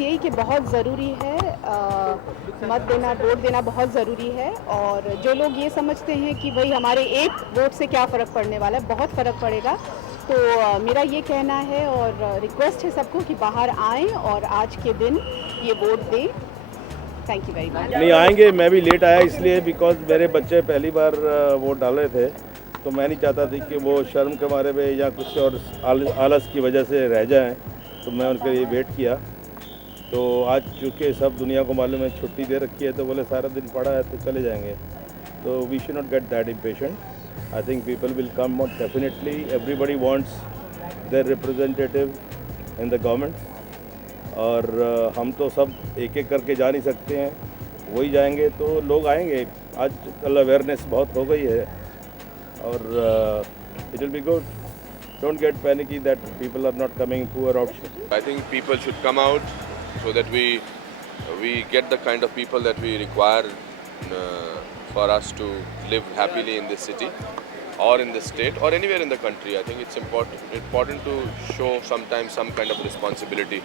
बस यही कि बहुत ज़रूरी है मत देना, वोट देना बहुत ज़रूरी है। और जो लोग ये समझते हैं कि भाई हमारे एक वोट से क्या फ़र्क पड़ने वाला है, बहुत फ़र्क पड़ेगा। तो मेरा ये कहना है और रिक्वेस्ट है सबको कि बाहर आएँ और आज के दिन ये वोट दें। Thank you very much. नहीं आएंगे, मैं भी लेट आया इसलिए बिकॉज मेरे बच्चे पहली बार वोट डाल रहे थे, तो मैं नहीं चाहता थी कि वो शर्म के मारे में या कुछ और आलस की वजह से रह जाएं, तो मैं उनके लिए वेट किया। तो आज चूँकि सब दुनिया को मालूम है छुट्टी दे रखी है, तो बोले सारा दिन पड़ा है तो चले जाएंगे। तो we should not get that impatient. I think people will come out definitely. Everybody wants their representative in the government. और हम तो सब एक एक करके जा नहीं सकते हैं, वही जाएंगे तो लोग आएंगे। आज कल अवेयरनेस बहुत हो गई है और it will be good. Don't get panicky that people are not coming poor option. I think people should come out so that we get the kind of people that we require for us to live happily in this city or in this state or anywhere in the country. I think it's important to show sometimes some kind of responsibility.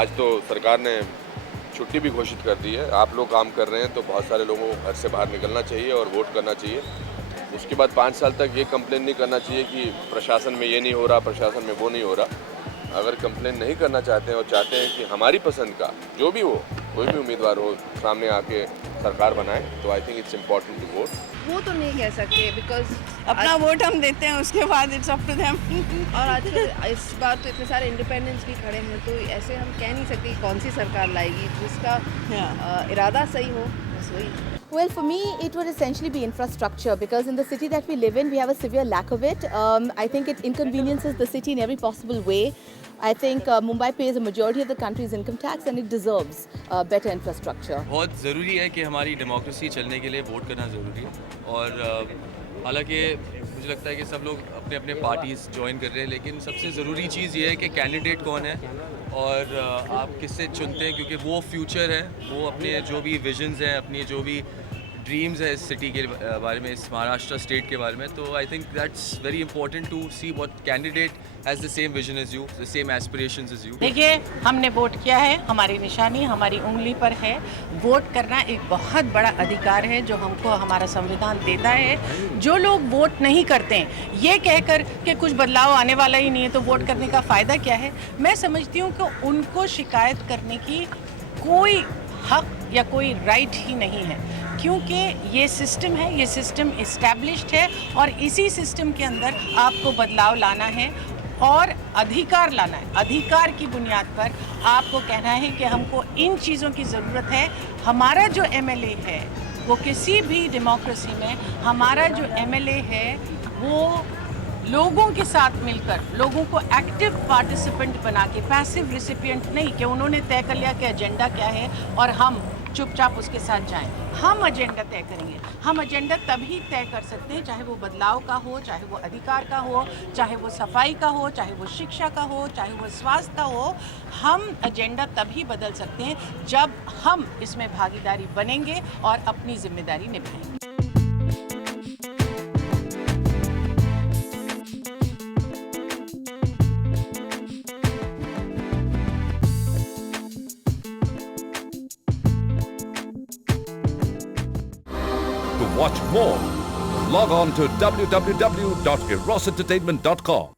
आज तो सरकार ने छुट्टी भी घोषित कर दी है, आप लोग काम कर रहे हैं तो बहुत सारे लोगों को घर से बाहर निकलना चाहिए और वोट करना चाहिए। उसके बाद 5 साल तक ये कंप्लेन नहीं करना चाहिए कि प्रशासन में ये नहीं हो रहा, प्रशासन में वो नहीं हो रहा। अगर कंप्लेन नहीं करना चाहते हैं और चाहते हैं कि हमारी पसंद का जो भी हो, कोई भी उम्मीदवार हो सामने आके सरकार बनाए, तो I think it's important to vote. वो तो नहीं कह सकते बिकॉज अपना वोट हम देते हैं, उसके बाद इट्स अप टू देम। और आजकल इस बार तो इतने सारे इंडिपेंडेंस भी खड़े हैं, तो ऐसे हम कह नहीं सकते कि कौन सी सरकार लाएगी जिसका इरादा सही हो, बस वही। Well, for me, it would essentially be infrastructure because in the city that we live in, we have a severe lack of it. I think it inconveniences the city in every possible way. I think Mumbai pays a majority of the country's income tax and it deserves better infrastructure. बहुत ज़रूरी है कि हमारी democracy चलने के लिए vote करना ज़रूरी है। और हालांकि मुझे लगता है कि सब लोग अपने अपने पार्टीज़ ज्वाइन कर रहे हैं, लेकिन सबसे ज़रूरी चीज़ ये है कि कैंडिडेट कौन है और आप किससे चुनते हैं, क्योंकि वो फ्यूचर है, वो अपने जो भी विजन्स हैं, अपनी जो भी ड्रीम्स है इस सिटी के बारे में, इस महाराष्ट्र स्टेट के बारे में, तो I think that's very important to see what candidate has the same vision as you, the same aspirations as you. देखिए, हमने वोट किया है, हमारी निशानी हमारी उंगली पर है। वोट करना एक बहुत बड़ा अधिकार है जो हमको हमारा संविधान देता है। जो लोग वोट नहीं करते हैं ये कहकर कि कुछ बदलाव आने वाला ही नहीं है, तो वोट करने का फ़ायदा क्या है? मैं समझती हूँ कि उनको शिकायत करने की कोई हक या कोई राइट ही नहीं है, क्योंकि ये सिस्टम है, ये सिस्टम इस्टेब्लिश्ड है और इसी सिस्टम के अंदर आपको बदलाव लाना है और अधिकार लाना है। अधिकार की बुनियाद पर आपको कहना है कि हमको इन चीज़ों की ज़रूरत है। हमारा जो एमएलए है वो किसी भी डेमोक्रेसी में, हमारा जो एमएलए है वो लोगों के साथ मिलकर लोगों को एक्टिव पार्टिसिपेंट बना के, पैसिव रिसिपिएंट नहीं कि उन्होंने तय कर लिया कि एजेंडा क्या है और हम चुपचाप उसके साथ जाएं। हम एजेंडा तय करेंगे। हम एजेंडा तभी तय कर सकते हैं, चाहे वो बदलाव का हो, चाहे वो अधिकार का हो, चाहे वो सफाई का हो, चाहे वो शिक्षा का हो, चाहे वो स्वास्थ्य का हो। हम एजेंडा तभी बदल सकते हैं जब हम इसमें भागीदारी बनेंगे और अपनी जिम्मेदारी निभाएंगे। To watch more, log on to www.erosentertainment.com.